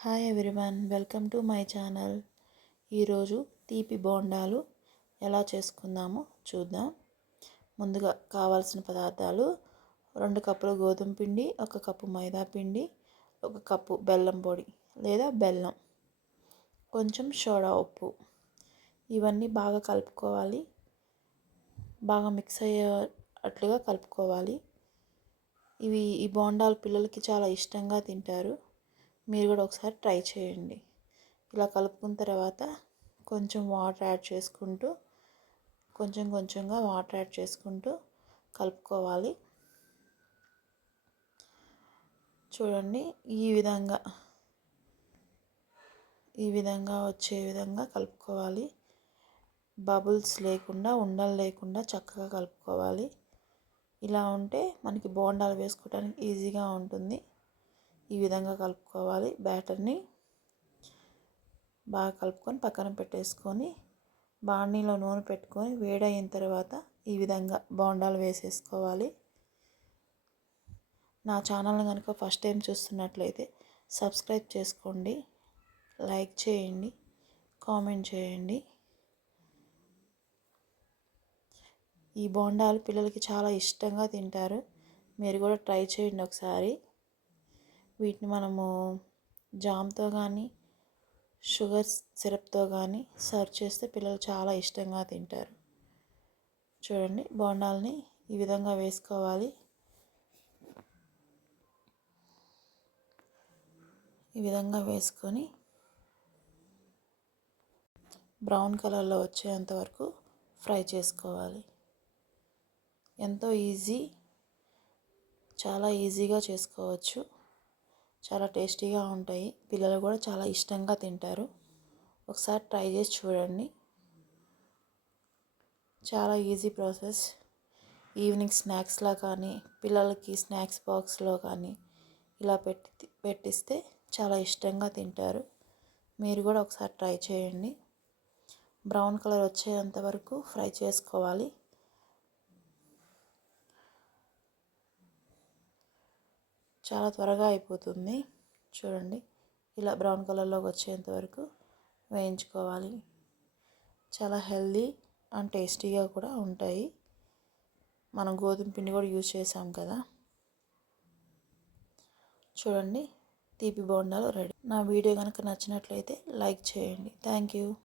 Hi everyone welcome to my channel ఈరోజు తీపి బోండాలు ఎలా చేసుకుందామో చూద్దాం. ముందుగా కావాల్సిన పదార్థాలు రెండు కప్పులు గోధుమ పిండి ఒక కప్పు మైదా పిండి ఒక కప్పు బెల్లం పొడి లేదా బెల్లం కొంచెం సోడా ఉప్పు. ఇవన్నీ బాగా కలుపుకోవాలి. బాగా మిక్స్ అయ్యేటట్లుగా కలుపుకోవాలి. ఇవి ఈ బోండాలు పిల్లలకి చాలా ఇష్టంగా తింటారు. మీరు కూడా ఒకసారి ట్రై చేయండి. ఇలా కలుపుకున్న తర్వాత కొంచెం వాటర్ యాడ్ చేసుకుంటూ కొంచెం కొంచెంగా వాటర్ యాడ్ చేసుకుంటూ కలుపుకోవాలి. చూడండి ఈ విధంగా ఈ విధంగా వచ్చే విధంగా కలుపుకోవాలి. బబుల్స్ లేకుండా ఉండలు లేకుండా చక్కగా కలుపుకోవాలి. ఇలా ఉంటే మనకి బోండాలు వేసుకోవడానికి ఈజీగా ఉంటుంది. ఈ విధంగా కలుపుకోవాలి. బ్యాటర్ని బాగా కలుపుకొని పక్కన పెట్టేసుకొని బాణీలో నూనె పెట్టుకొని వేడైన తర్వాత ఈ విధంగా బోండాలు వేసేసుకోవాలి. నా ఛానల్ని కనుక ఫస్ట్ టైం చూస్తున్నట్లయితే సబ్స్క్రైబ్ చేసుకోండి. లైక్ చేయండి. కామెంట్ చేయండి. ఈ బోండాలు పిల్లలకి చాలా ఇష్టంగా తింటారు. మీరు కూడా ట్రై చేయండి ఒకసారి. వీటిని మనము జామ్తో కానీ షుగర్ సిరప్తో కానీ సర్వ్ చేస్తే పిల్లలు చాలా ఇష్టంగా తింటారు. చూడండి బోండాల్ని ఈ విధంగా వేసుకోవాలి. ఈ విధంగా వేసుకొని బ్రౌన్ కలర్లో వచ్చేంత వరకు ఫ్రై చేసుకోవాలి. ఎంతో ఈజీ చాలా ఈజీగా చేసుకోవచ్చు. చాలా టేస్టీగా ఉంటాయి. పిల్లలు కూడా చాలా ఇష్టంగా తింటారు. ఒకసారి ట్రై చేసి చూడండి. చాలా ఈజీ ప్రాసెస్. ఈవినింగ్ స్నాక్స్లా కానీ పిల్లలకి స్నాక్స్ బాక్స్లో కానీ ఇలా పెట్టి పెట్టిస్తే చాలా ఇష్టంగా తింటారు. మీరు కూడా ఒకసారి ట్రై చేయండి. బ్రౌన్ కలర్ వచ్చేంత వరకు ఫ్రై చేసుకోవాలి. చాలా త్వరగా అయిపోతుంది. చూడండి. ఇలా బ్రౌన్ కలర్లోకి వచ్చేంత వరకు వేయించుకోవాలి. చాలా హెల్దీ అండ్ టేస్టీగా కూడా ఉంటాయి. మనం గోధుమ పిండి కూడా యూజ్ చేసాం కదా. చూడండి. తీపి బోండాలు రెడీ. నా వీడియో కనుక నచ్చినట్లయితే లైక్ చేయండి. Thank you.